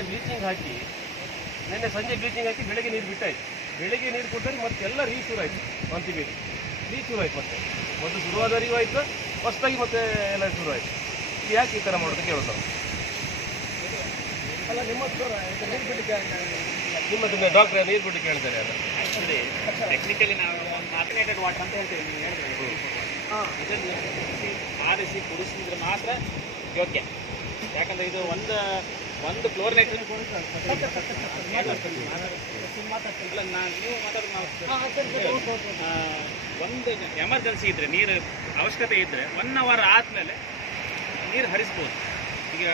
ನಿನ್ನೆ ಬ್ಲೀಚಿಂಗ್ ಹಾಕಿ ನಿನ್ನೆ ಸಂಜೆ ಬ್ಲೀಚಿಂಗ್ ಹಾಕಿ ಬೆಳಗ್ಗೆ ನೀರು ಬಿಟ್ಟಾಯ್ತು. ಬೆಳಗ್ಗೆ ನೀರು ಕೊಟ್ಟರೆ ಮತ್ತೆಲ್ಲ ರೀ ಶುರು ಆಯ್ತು ಮಂತಿ ಬೇರೆ ರೀ ಆಯ್ತು ಮತ್ತೆ. ಮೊದಲು ಶುರುವಾದ ಅರಿವು ಆಯ್ತು ಹೊಸದಾಗಿ ಮತ್ತೆ ಎಲ್ಲ ಶುರು ಆಯ್ತು. ಇದು ಯಾಕೆ ಈ ಥರ ಮಾಡೋದು ಕೇಳೋದು ಅಲ್ಲ ನಿಮ್ಮ ಹತ್ರ ನೀರು ಬಿಟ್ಟು ನಿಮ್ಮ ಡಾಕ್ಟರ್ ನೀರು ಬಿಟ್ಟು ಕೇಳ್ತಾರೆ ಅದು? ಟೆಕ್ನಿಕಲಿ ನಾವು ಮಾರ್ಟಿನೇಟೆಡ್ ವಾಟರ್ ಅಂತ ಹೇಳ್ತೀವಿ ನೀವು ಹೇಳಿದ್ರೆ ಹಾಂ. ಇದನ್ನು ಆರಿಸಿ ಕುಡಿಸಿದ್ರೆ ಮಾತ್ರ ಯೋಗ್ಯ. ಯಾಕಂದ್ರೆ ಇದು ಒಂದು ಒಂದು ಕ್ಲೋರಿನೇಟ್ ಇಲ್ಲ ನಾನು ನೀವು ಮಾತಾಡೋದು ನಾವು ಒಂದು ಎಮರ್ಜೆನ್ಸಿ ಇದ್ರೆ ನೀರು ಅವಶ್ಯಕತೆ ಇದ್ರೆ ಒನ್ ಅವರ್ ಆದಮೇಲೆ ನೀರು ಹರಿಸ್ಬೋದು. ಈಗ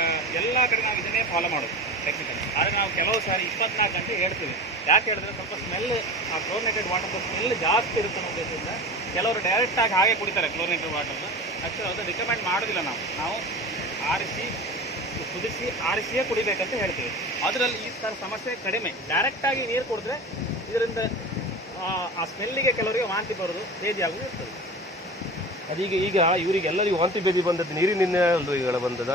ಎಲ್ಲ ಕಡೆ ನಾವು ಇದನ್ನೇ ಫಾಲೋ ಮಾಡೋದು ಟೆಕ್ನಿಕಲ್ ಆದರೆ ನಾವು ಕೆಲವು ಸಾರಿ ಇಪ್ಪತ್ನಾಲ್ಕು ಗಂಟೆ ಹೇಳ್ತೀವಿ. ಯಾಕೆ ಹೇಳಿದ್ರೆ ಸ್ವಲ್ಪ ಸ್ಮೆಲ್ ಆ ಕ್ಲೋರಿನೇಟೆಡ್ ವಾಟರ್ ಸ್ಮೆಲ್ ಜಾಸ್ತಿ ಇರುತ್ತೆ ಅನ್ನೋ ಉದ್ದೇಶದಿಂದ ಕೆಲವರು ಡೈರೆಕ್ಟಾಗಿ ಹಾಗೆ ಕುಡಿತಾರೆ ಕ್ಲೋರಿನೇಟೆಡ್ ವಾಟರ್ನ ಅಷ್ಟು ಅದು ರಿಕಮೆಂಡ್ ಮಾಡೋದಿಲ್ಲ ನಾವು. ನಾವು ಆರಿಸಿ ಕುದಿಸಿ ಆರಿಸಿಯೇ ಕುಡಿಬೇಕಂತ ಹೇಳ್ತೀವಿ. ಅದರಲ್ಲಿ ಈ ಥರ ಸಮಸ್ಯೆ ಕಡಿಮೆ. ಡೈರೆಕ್ಟಾಗಿ ನೀರು ಕುಡಿದ್ರೆ ಇದರಿಂದ ಆ, ಸ್ಮೆಲ್ಲಿಗೆ ಕೆಲವರಿಗೆ ವಾಂತಿ ಬರೋದು ಬೇದಿ ಆಗೋದು ಇರ್ತದೆ. ಅದೀಗ ಈಗ ಇವರಿಗೆ ಎಲ್ಲರಿಗೂ ವಾಂತಿ ಬೇದಿ ಬಂದದ್ದು ನೀರಿನಿಂದ ಬಂದದ?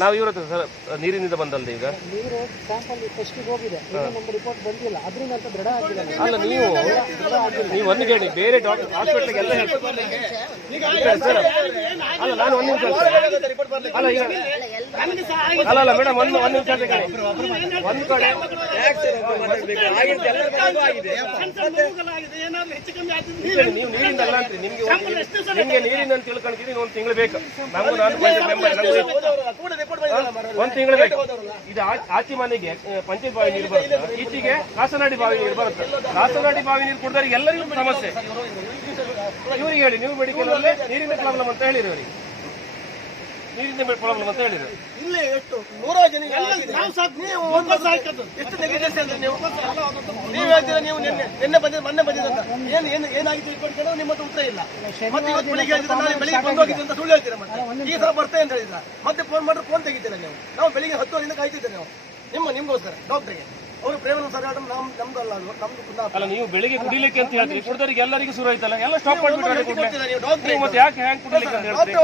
ನಾವು ಇವ್ರ ಹತ್ರ ಸರ್ ನೀರಿನಿಂದ ಬಂದಲ್ದೆ ಈಗ? ನೀರು ಸ್ಯಾಂಪಲ್ ಫಸ್ಟಿಗೆ ಹೋಗಿದೆ. ಇನ್ನೂ ನಮ್ಮ ರಿಪೋರ್ಟ್ ಬಂದಿಲ್ಲ. ಅದರಿಂದ ಅಂತ ದೃಢ ಆಗಿಲ್ಲ ಅಲ್ಲ ನೀವು ನೀವು ಒಂದು ಕೇಳಿ ಬೇರೆ ಡಾಕ್ಟರ್ ಹಾಸ್ಪಿಟ್ಲಿಗೆ ಎಲ್ಲ ಹೇಳ್ತಾರೆ ಸರ್ ಅಲ್ಲ ನಾನು ಒಂದು ನಿಮಿಷ. ಅಲ್ಲ ಈಗ ಅಲ್ಲ ಅಲ್ಲ ಮೇಡಮ್ ಒಂದು ಒಂದು ನಿಮಿಷ ಬೇಕಾಗಿ. ಒಂದು ಕಡೆ ನೀವು ನೀರಿಂದ ಅಲ್ಲ ಅಂತೀರಿ. ನಿಮ್ಗೆ ನಿಮ್ಗೆ ನೀರಿಂದ ಅಂತ ತಿಳ್ಕೊಂಡ್ರಿ ಒಂದು ತಿಂಗಳು ಬೇಕು. ನಮಗೂ ನಾನು ಮೆಂಬರ್ ಒಂದು ತಿಂಗಳು ಇದು ಆಚಿ ಮನೆಗೆ ಪಂಚಾಯತ್ ಬಾವಿ ನೀರು ಬರುತ್ತೆ. ಈಚೆಗೆ ಕಾಸನಾಡಿ ಬಾವಿ ನೀರು ಬರುತ್ತೆ. ಕಾಸನಾಡಿ ಬಾವಿ ನೀರು ಕುಡಿದ್ರೆ ಎಲ್ಲರಿಗೂ ಸಮಸ್ಯೆ. ಇವರಿಗೆ ಹೇಳಿ, ನೀವು ಮೆಡಿಕಲ್ ನೀರಿನ ಪ್ರಾಬ್ಲಮ್ ಅಂತ ಹೇಳಿರಿ ಅವರಿಗೆ ನೀರಿನ ಪ್ರಾಬ್ಲಮ್ ಅಂತ ಹೇಳಿದ್ರು ಇಲ್ಲಿ ಎಷ್ಟು? ನೂರಾರು ನೀವು ಒಂದು ಎಷ್ಟು ನೆಗ್ಲಿಜೆನ್ಸ್ ಅಂದ್ರೆ ನೀವು? ನೀವು ಹೇಳ್ತೀರಾ ನೀವು ನಿನ್ನೆ ನಿನ್ನೆ ಬಂದಿದ್ದು ಮೊನ್ನೆ ಬಂದಿದ್ದಂತ ಏನು ಏನು ಏನಾಗಿತ್ತು ನಿಮ್ಮ ಹತ್ರ ಉತ್ತರ ಇಲ್ಲ. ಮತ್ತೆ ಇವತ್ತು ಬೆಳಿಗ್ಗೆ ನಾಳೆ ಬೆಳಿಗ್ಗೆ ಬಂದು ಹೋಗಿದ್ದು ಅಂತ ಸುಳ್ಳು ಹೇಳ್ತೀರಾ ಮತ್ತೆ? ಈ ಬರ್ತೇನೆ ಅಂತ ಹೇಳಿದ್ರ? ಮತ್ತೆ ಫೋನ್ ಮಾಡಿದ್ರೆ ಫೋನ್ ತೆಗಿತೀರಾ ನೀವು? ನಾವು ಬೆಳಿಗ್ಗೆ ಹತ್ತು ವರೆಯಿಂದ ಕಾಯ್ತಿದ್ದೇವೆ ನಾವು. ನಿಮ್ಮ ನಿಮ್ಗೋಸ್ಕರ ಡಾಕ್ಟ್ರಿಗೆ ಅವರು ಪ್ರೇಮ ಸರ್ ನಮ್ ನಮ್ದು ಅಲ್ಲ ಅದು ನಮ್ದು. ಅಲ್ಲ ನೀವು ಬೆಳಿಗ್ಗೆ ಕುಡಿಲಿಕ್ಕೆ ಅಂತ ಹೇಳ್ತೀವಿ ಕುಡಿದವರಿಗೆ ಎಲ್ಲರಿಗೂ ಶುರು ಆಯ್ತಲ್ಲ? ಎಲ್ಲ ಸ್ಟಾಪ್ ಮಾಡಿಬಿಟ್ರೆ? ಮತ್ತೆ ಯಾಕೆ ಹ್ಯಾಂಗ್ ಕುಡಿಲಿಕ್ಕೆ ಅಂತ ಹೇಳ್ತೀರಿ?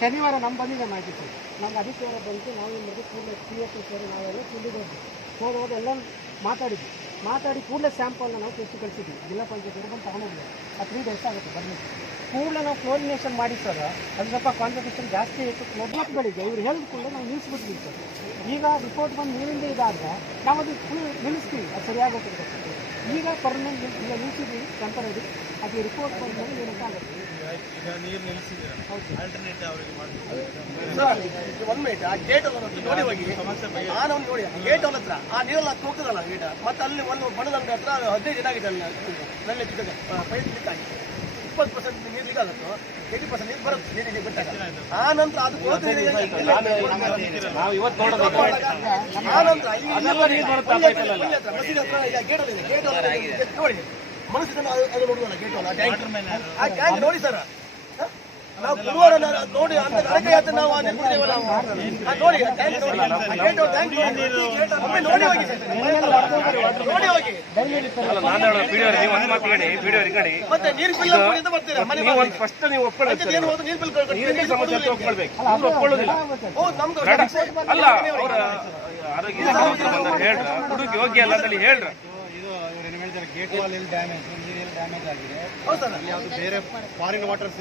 ಶನಿವಾರ ನಮ್ಮ ಬಂದಿದೆ ಮಾಹಿತಿ ನಮ್ಗೆ ಅಧಿಕಾರ ಬಂತು, ನಾವು ಮಾಡಿದ್ವಿ ಕೂಡಲೇ ಪಿ ಎಸ್ ಸೇರಿ ನಾವೆಲ್ಲ ಕೂಲಿಗೆ ಹೋದ್ವಿ ಹೋದ ಎಲ್ಲ ಮಾತಾಡಿದ್ವಿ. ಮಾತಾಡಿ ಕೂಡಲೇ ಸ್ಯಾಂಪಲ್ನ ನಾವು ಟೆಸ್ಟ್ ಕಳಿಸಿದ್ವಿ. ಜಿಲ್ಲಾ ಪಂಚಾಯತ್ ಬಂದು ತಗೊಂಡೋಗ್ಲಿ ಆ ತ್ರೀ ಡೇಸ್ ಆಗುತ್ತೆ ಬರಲಿಕ್ಕೆ ಕೂಡಲೇ ನಾವು ಕ್ಲೋರಿನೇಷನ್ ಮಾಡಿ ಸರ್. ಅದು ಸ್ವಲ್ಪ ಕಾನ್ಸಂಟ್ರೇಷನ್ ಜಾಸ್ತಿ ಇತ್ತು. ಕ್ಲೋರಿನೇಟ್ಗಳಿಗೆ ಇವ್ರು ಹೇಳಿದ ಕೂಡಲೇ ನಾವು ನಿಲ್ಲಿಸ್ಬಿಟ್ಟಿದ್ವಿ ಸರ್. ಈಗ ರಿಪೋರ್ಟ್ ಬಂದು ನೀರಿಂದ ಇದಾದರೆ ನಾವು ಅದು ಫುಲ್ ನಿಲ್ಲಿಸ್ತೀವಿ. ಅದು ಸರಿಯಾಗುತ್ತೆ ಈಗ ಪರ್ಮನೆಂಟ್ ಈಗ ನಿಲ್ಲಿಸಿದ್ವಿ ಟೆಂಪರರಿ ಅದು ರಿಪೋರ್ಟ್ ಬಂದಮೇಲೆ ಏನಕ್ಕಾಗುತ್ತೆ ಮಾಡ್ತೀವಿ ಒಂದು ಮಿನಿಟ್ ಆ ಗೇಟ್ ನೋಡಿ ಹೋಗಿ. ನಾನು ಅವ್ನು ನೋಡಿ ಗೇಟ್ ಅವನ ಹತ್ರ. ಆ ನೀರೆಲ್ಲ ತೋಕದಲ್ಲ ಗೇಟ್ ಮತ್ತೆ ಅಲ್ಲಿ ಒಂದು ಬಣದ ಅಂಗಡಿ ಹತ್ರ ಹದಿನೈದು ದಿನ ಆಗಿದೆ ಅಲ್ಲಿ. ಪೈಪ್ ಕ್ಲಿಕ್ ಇಪ್ಪತ್ತು ಪರ್ಸೆಂಟ್ ನೀರು ಲೀಕ್ ಆಗುತ್ತೋ ಏಯ್ಟಿ ಪರ್ಸೆಂಟ್ ನೀರು ಬರುತ್ತೆ ನೀರಿಗೆ ಬಿಟ್ಟಾಗ. ಆ ನಂತರ ಅದು ಹೋಗ್ತದೆ ನಾವು ಇವತ್ತು ನೋಡೋದು ಆ ನಂತರ ಇಲ್ಲಿ ಅದೆಲ್ಲ ನೀರು ಬರುತ್ತೆ ಆ ಇಲ್ಲಿ ಪೈಪಲ್ಲೆಲ್ಲ. ಹತ್ರ ಮಸೀದಿ ಹತ್ರ ಈಗ ಗೇಟ್ ನೋಡಿ ಮನಸ್ಸಿನ ಅದು ನೋಡುವಲ್ಲ ಗೇಟ್ ಅಲ್ಲ ಟ್ಯಾಂಕ್ ಆ ಟ್ಯಾಂಕ್ ನೋಡಿ ಸರ್. ನಾವು ಗುರುವಾರ ನೋಡಿ ಅಂತ ಕಡೆಗೆ ನಾವು ಆ ನೀರು ಕುಡಿದೇವಲ್ಲ ನಾವು ಅದ್ ನೋಡಿ ಟ್ಯಾಂಕ್ ನೋಡಿ. ಆ ಗೇಟ್ ಟ್ಯಾಂಕ್ ಒಮ್ಮೆ ನೋಡಿ ಹೋಗಿ. ನೋಡಿ ಹೋಗಿ. ಅಲ್ಲ ನಾನು ಹೇಳೋದು ವಿಡಿಯೋ ನೀವು ಒಂದು ಮಾತು ಹೇಳಿ ವಿಡಿಯೋ ರಿಗಾಡಿ ಮತ್ತೆ ನೀರು ಬಿಲ್ ಅಂತ ಬರ್ತೀರಾ? ಮನೆ ನೀವು ಒಂದು ಫಸ್ಟ್ ನೀವು ಒಪ್ಕೊಳ್ಳಿ ಮತ್ತೆ ಏನು ಹೋದ್ರು ನೀರು ಬಿಲ್ ನೀರಿನ ಸಮಸ್ಯೆ ಅಂತ ಒಪ್ಕೊಳ್ಬೇಕು ಇವ್ರು ಒಪ್ಕೊಳ್ಳೋದಿಲ್ಲ. ಹೌದು ನಮ್ದು ಬೇಡ. ಅಲ್ಲ ಅವರ ಆರೋಗ್ಯ ಹೇಳ್ರ. ಹುಡುಗಿ ಯೋಗ್ಯ ಅಲ್ಲ ಅಂತಲ್ಲಿ ಹೇಳ್ರ. ಗೇಟ್ ವಾಲ್ ಎಲ್ಲಿ ಡ್ಯಾಮೇಜ್ ನೀರು ಎಲ್ಲಿ ಡ್ಯಾಮೇಜ್ ಆಗಿದೆ ಹೌದು ಸರ್ ಅಲ್ಲಿ ಯಾವುದು ಬೇರೆ ಫಾರಿನ್ ವಾಟರ್ಸ್.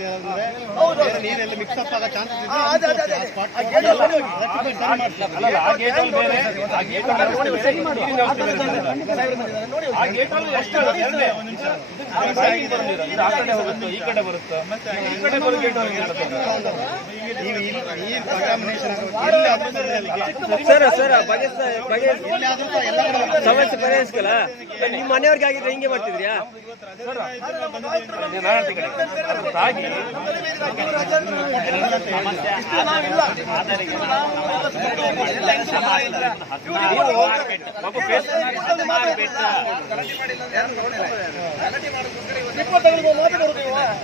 ಬೇರೆ ನೀರೆಲ್ಲ ಮಿಕ್ಸ್ ಅಪ್ ಆಗೋ ಚಾನ್ಸಸ್ ಆ, ಅದೇ ಅದೇ ಅದೇ ಆ ಗೇಟ್ ಅಲ್ಲಿ ನೋಡಿ ಹೋಗಿ ಅಲ್ಲ ಆ ಗೇಟ್ ಅಲ್ಲಿ ಬೇರೆ ಆ ಗೇಟ್ ಅಲ್ಲಿ ವ್ಯವಸ್ಥೆ ಬೇರೆ ನೀರಿನ ವ್ಯವಸ್ಥೆ ಬೇರೆ ಇರ್ತದೆ. ನೋಡಿ ಆ ಗೇಟ್ ಅಲ್ಲಿ ಎಷ್ಟು ಎರಡೇ ಆ ಬಾಯಿಗೆ ಬರೋದಿಲ್ಲ. ಇದು ಆ ಕಡೆ ಹೋಗುತ್ತೋ ಈ ಕಡೆ ಬರುತ್ತೋ ಈ ಕಡೆ ಬರೋ ಗೇಟ್ ಅಲ್ಲಿ ಇರುತ್ತೆ. ನೀವು ಇಲ್ಲಿ ನೀರು ಕಂಟಾಮಿನೇಷನ್ ಆಗುತ್ತೆ ಎಲ್ಲಿ ಆದ್ರೂ ಸರ್ ಸರ್ ಸಮಸ್ಯೆ ಪರಿಹರಿಸ್ಕಲ್ಲ ನಿಮ್ಮ ಮನೆಯವ್ರಿಗೆ ಆಗಿದ್ರೆ ಹಿಂಗೆ ಮಾಡ್ತಿದ್ರಿಯಾ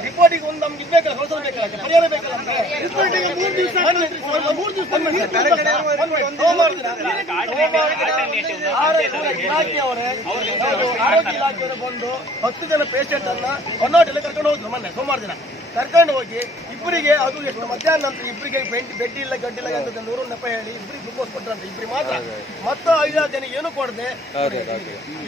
ರಿಪೋರ್ಟಿಗೆ ಒಂದು ನಮ್ಗೆ ಇದು ಬೇಕಲ್ಲ ಕೌನ್ಸಿಲ್ ಬೇಕಲ್ಲ ಪರಿಹಾರ ಬೇಕಲ್ಲ ರಿಪೋರ್ಟಿಗೆ ಮೂರು ದಿವಸ ಮೂರು ದಿವಸ ಆರೋಗ್ಯ ಆರೋಗ್ಯ ಇಲಾಖೆಯವರು ಬಂದು ಹತ್ತು ಜನ ಪೇಷಂಟ್ ಅನ್ನ ಹೊನ್ನಾಟಿಲ್ಲ ಕರ್ಕೊಂಡು ಹೋದ್ರು ಮೊನ್ನೆ ಸೋಮವಾರ ದಿನ. ಕರ್ಕೊಂಡು ಹೋಗಿ ಇಬ್ಬರಿಗೆ ಅದು ಎಷ್ಟು ಮಧ್ಯಾಹ್ನ ನಂತರ ಇಬ್ಬರಿಗೆ ಬೆಡ್ ಬೆಡ್ ಇಲ್ಲ ಗಡ್ಡಿಲ್ಲ ಅಂತ ನೂರು ನೆಪ ಹೇಳಿ ಇಬ್ಬರಿಗೆ ಗ್ಲೂಕೋಸ್ ಕೊಟ್ಟರಂತೆ ಇಬ್ಬರಿಗೆ ಮಾತ್ರ. ಮತ್ತೆ ಐದಾರು ಜನ ಏನು ಕೊಡದೆ?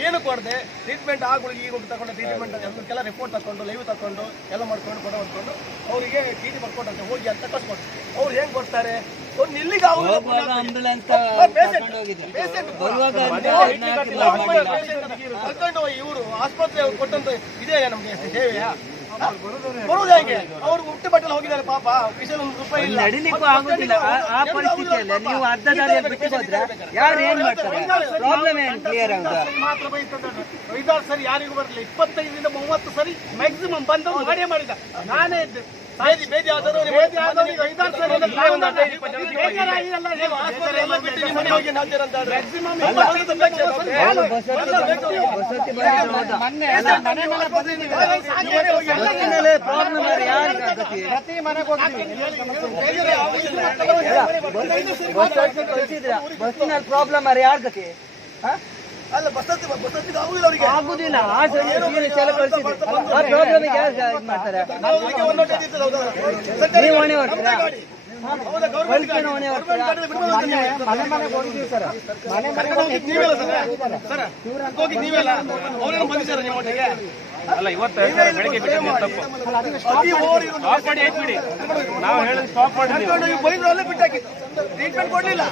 ಏನು ಕೊಡದೆ? ಟ್ರೀಟ್ಮೆಂಟ್ ಆಗುಳು ಈಗ ತಗೊಂಡು ಟ್ರೀಟ್ಮೆಂಟ್ ಅದಕ್ಕೆಲ್ಲ ರಿಪೋರ್ಟ್ ತಗೊಂಡು ಲೈವ್ ತಕೊಂಡು ಎಲ್ಲ ಮಾಡ್ಕೊಂಡು ಕೊಡ ಅಂದ್ಕೊಂಡು ಅವರಿಗೆ ಟಿ ಟಿ ಬರ್ಕೊಟ್ಟಂತೆ ಹೋಗಿ ಅಂತ ಕಳ್ಸ್ಕೊಟ್ಟು ಅವ್ರು ಹೆಂಗೆ ಬರ್ತಾರೆ? ಇವರು ಆಸ್ಪತ್ರೆ ಕೊಟ್ಟಂತ ಇದೆ ನಮ್ಗೆ ಸೇವೆಯಾ ಬರುವುದು ಹೇಗೆ? ಅವ್ರು ಹುಟ್ಟು ಬಟ್ಟಲು ಹೋಗಿದ್ದಾರೆ ಪಾಪ. ರೂಪಾಯಿ ಇಲ್ಲ. ನಡಿಲಿಕ್ಕೂ ಆಗುದಿಲ್ಲ. ಆ- ಆ ಪರಿಸ್ಥಿತಿಯಲ್ಲಿ ನೀವು ಅರ್ಧ ದಾರಿಯಲ್ಲಿ ಬಿಟ್ಟು ಹೋದ್ರೆ ಯಾರು ಏನ್ ಮಾಡ್ತಾರೆ? ಪ್ರಾಬ್ಲಮ್ ಏನು? ಕ್ಲಿಯರ್ ಆಗುದು? ಮಾತ್ರ ಬೈತಂದ್ರೆ ಐದಾರು ಸರಿ ಯಾರಿಗೂ ಬರಲಿಲ್ಲ. ಇಪ್ಪತ್ತೈದರಿಂದ ಮೂವತ್ತು ಸರಿ ಮ್ಯಾಕ್ಸಿಮಮ್ ಬಂದು ಮಾಡೇ ಮಾಡಿದ. ನಾನೇ ಇದ್ದೆ. ಬೇದಿ ಬೇದಿ ಆದರೂ ಬೇದಿ ಈಗ ಐದಾರು ಒಂದು ಒಂದು ಎಲ್ಲ ನೀವು ಆಸ್ಪತ್ರೆ ಎಲ್ಲ ಬಿಟ್ಟು ನಿಮ್ಮ ಹೋಗಿ? ಪ್ರಾಬ್ಲಮ್ ಯಾರು ಗತಿ ಪ್ರತಿ ಮನೆಗೆ ಬಸ್ಸಿನಲ್ಲಿ ಪ್ರಾಬ್ಲಮ್ ಯಾರು ಗತಿ ಹ? ಅಲ್ಲ ಆಗುದಿಲ್ಲ ಅವರಿಗೆ. ಆಗುದಿಲ್ಲ ಅಲ್ಲ ಇವತ್ತು ಬೆಳಿಗ್ಗೆ ಬಿಟ್ಟಿದ್ದು ತಪ್ಪು. ಸ್ಟಾಪ್ ಮಾಡಿ ಆಯ್ತು ಬಿಡಿ. ನಾವು ಹೇಳಿದ್ ಸ್ಟಾಪ್ ಮಾಡಿ ಟ್ರೀಟ್ಮೆಂಟ್ ಕೊಡ್ಲಿಲ್ಲ.